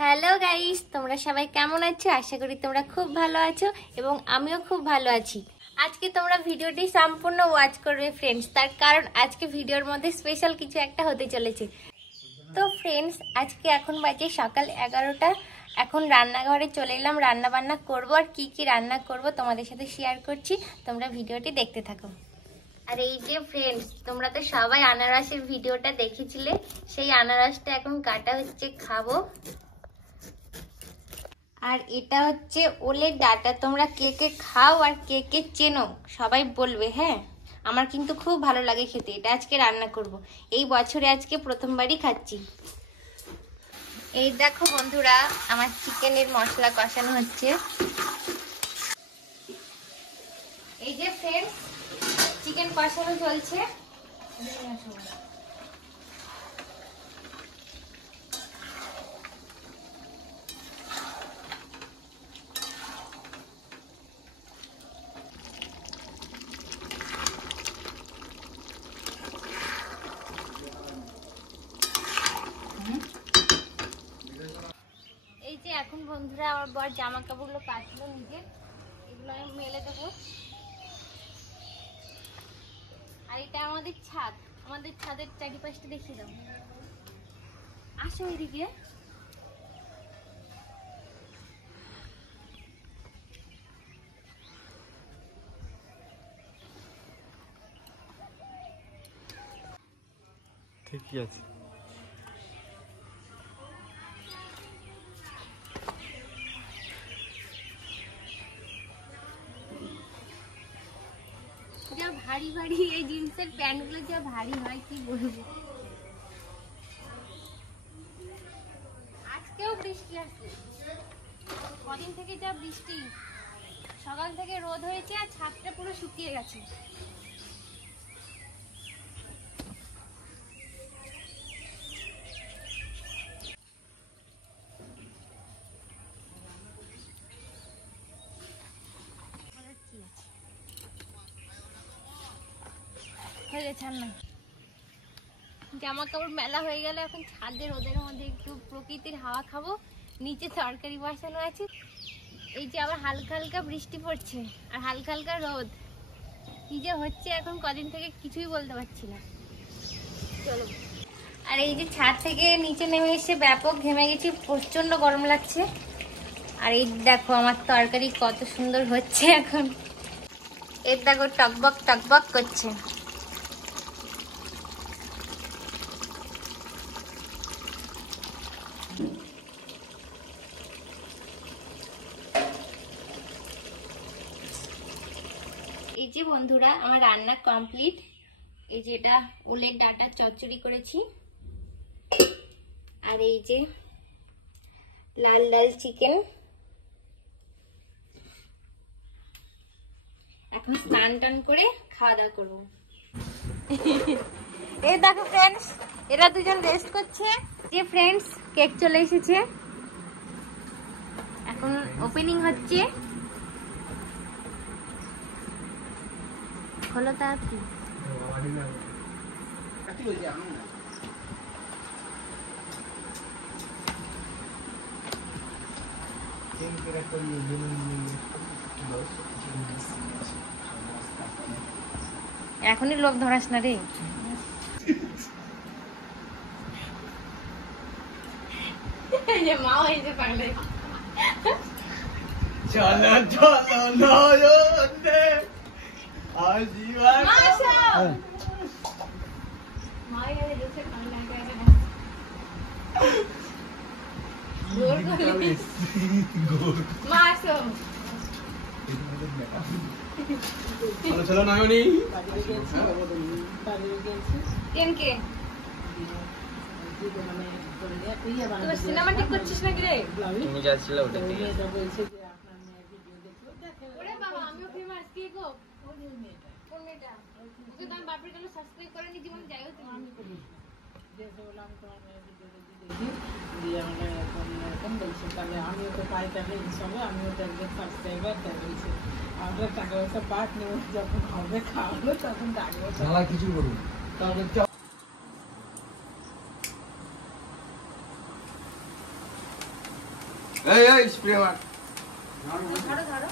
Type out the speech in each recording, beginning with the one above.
Hello guys, তোমরা সবাই কেমন আছো? আশা করি তোমরা খুব ভালো আছো এবং আমিও খুব ভালো আছি। আজকে তোমরা ভিডিওটি সম্পূর্ণ ওয়াচ করবে ফ্রেন্ডস, তার কারণ আজকে ভিডিওর মধ্যে স্পেশাল কিছু একটা হতে চলেছে। তো ফ্রেন্ডস, আজকে এখন বাজে সকাল 11টা। এখন রান্নাঘরে চলে এলাম, রান্না বান্না করবো। আর কি কি রান্না করব তোমাদের সাথে শেয়ার করছি, তোমরা ভিডিওটি দেখতে থাকো। আর এই যে ফ্রেন্ডস, তোমরা তো সবাই আনারসের ভিডিওটা দেখেছিলে, সেই আনারসটা এখন কাটা হচ্ছে, খাবো। আর এটা হচ্ছে ওলের ডাঁটা। তোমরা কে কে খাও আর কে কে চেনো সবাই বলবে। হ্যাঁ, আমার কিন্তু খুব ভালো লাগে খেতে। এটা আজকে রান্না করব, এই বছরে আজকে প্রথমবারই খাচ্ছি। এই দেখো বন্ধুরা, আমার চিকেনের মশলা কষানো হচ্ছে। এই যে ফ্রেন্ডস, চিকেন কষানো চলছে। এই যে এখন বন্ধুরা, আমার বর জামা কাপড়গুলো কাচলো নিজে, এগুলো আমি মেলে দেবো। আর এটা আমাদের ছাদ, আমাদের ছাদের চারিপাশটা দেখিয়ে দাও। আসো এদিকে। ঠিকই আছে। যা ভারী ভারী এই জিন্সের প্যান্ট গুলো, যা ভারী হয় কি বলবো। আজকেও বৃষ্টি আসছে, কদিন থেকে যা বৃষ্টি, সকাল থেকে রোদ হয়েছে আর ছাদটা পুরো শুকিয়ে গেছে। হয়ে গেছে না, জামা কাপড় মেলা হয়ে গেলে এখন ছাদে রোদের মধ্যে একটু প্রকৃতির হাওয়া খাবো। নিচে তরকারি বসানো আছে। এই যে আবার হালকা হালকা বৃষ্টি পড়ছে আর হালকা হালকা রোদ, কি যে হচ্ছে এখন কদিন থেকে কিছুই বলতে পারছি না। চলো। আর এই যে ছাদ থেকে নিচে নেমে এসে ব্যাপক ঘেমে গেছি, প্রচন্ড গরম লাগছে। আর এই দেখো আমার তরকারি কত সুন্দর হচ্ছে এখন, এর দেখো টকবক টকবক করছে। এই যে বন্ধুরা, আমার রান্না কমপ্লিট। এই যে এটা ওলের ডাঁটা চচ্চড়ি করেছি, আর এই যে লাল লাল চিকেন। এখন স্নান টান করে খাওয়া দাওয়া করবো। এই দেখো ফ্রেন্ডস, এরা দুজন রেস্ট করছে। যে ফ্রেন্ডস, কেক চলে এসেছে, এখন ওপেনিং হচ্ছে। হলো তাড়াতাড়ি। এখনই লোক ধরাস না রে। মা হয়েছে পাগলে। চলো চলো নয়নে আজিবার চলো নয়নি সিনেমা ঠিক করছিস নাকি রে? তুমি যাচ্ছিলে ওটা দিয়ে। আমিও ফেমাস। কে গো? কোন মেয়েটা? ওকে তো আমি বাপের কাছে সাবস্ক্রাইব করে নি, জীবন যাই হতো আমি করি। আমিও তো পাই, তাহলে হিসাবে আমিও একজন সাবস্ক্রাইবার দেখেছি। আমরা টাকা পয়সা পাঠ নেব, যখন হবে খাওয়াবো তখন টাকা কিছু করবো। এই স্প্রে মার। ধরো ধরো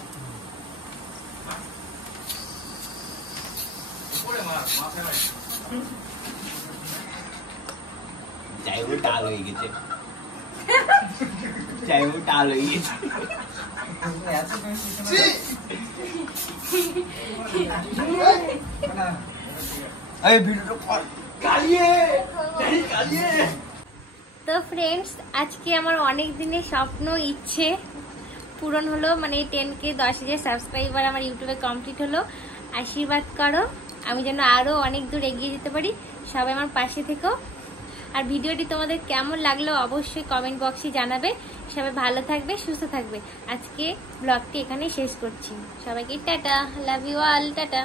চাইবো টাল হয়ে গেছে। চাইবো টাল হয়ে গেছে। এই ভিডিওটা পর কালিয়ে কালিয়ে। তো ফ্রেন্ডস, আজকে আমার অনেক দিনের স্বপ্ন ইচ্ছে পূরণ হলো, মানে 10K 10,000 সাবস্ক্রাইবার আমার ইউটিউবে কমপ্লিট হলো। আশীর্বাদ করো আমি যেন আরো অনেক দূর এগিয়ে যেতে পারি। সবাই আমার পাশে থেকো। আর ভিডিওটি তোমাদের কেমন লাগলো অবশ্যই কমেন্ট বক্সে জানাবে। সবাই ভালো থাকবে, সুস্থ থাকবে। আজকে ব্লগটি এখানে শেষ করছি। সবাইকে tata, love you all, tata.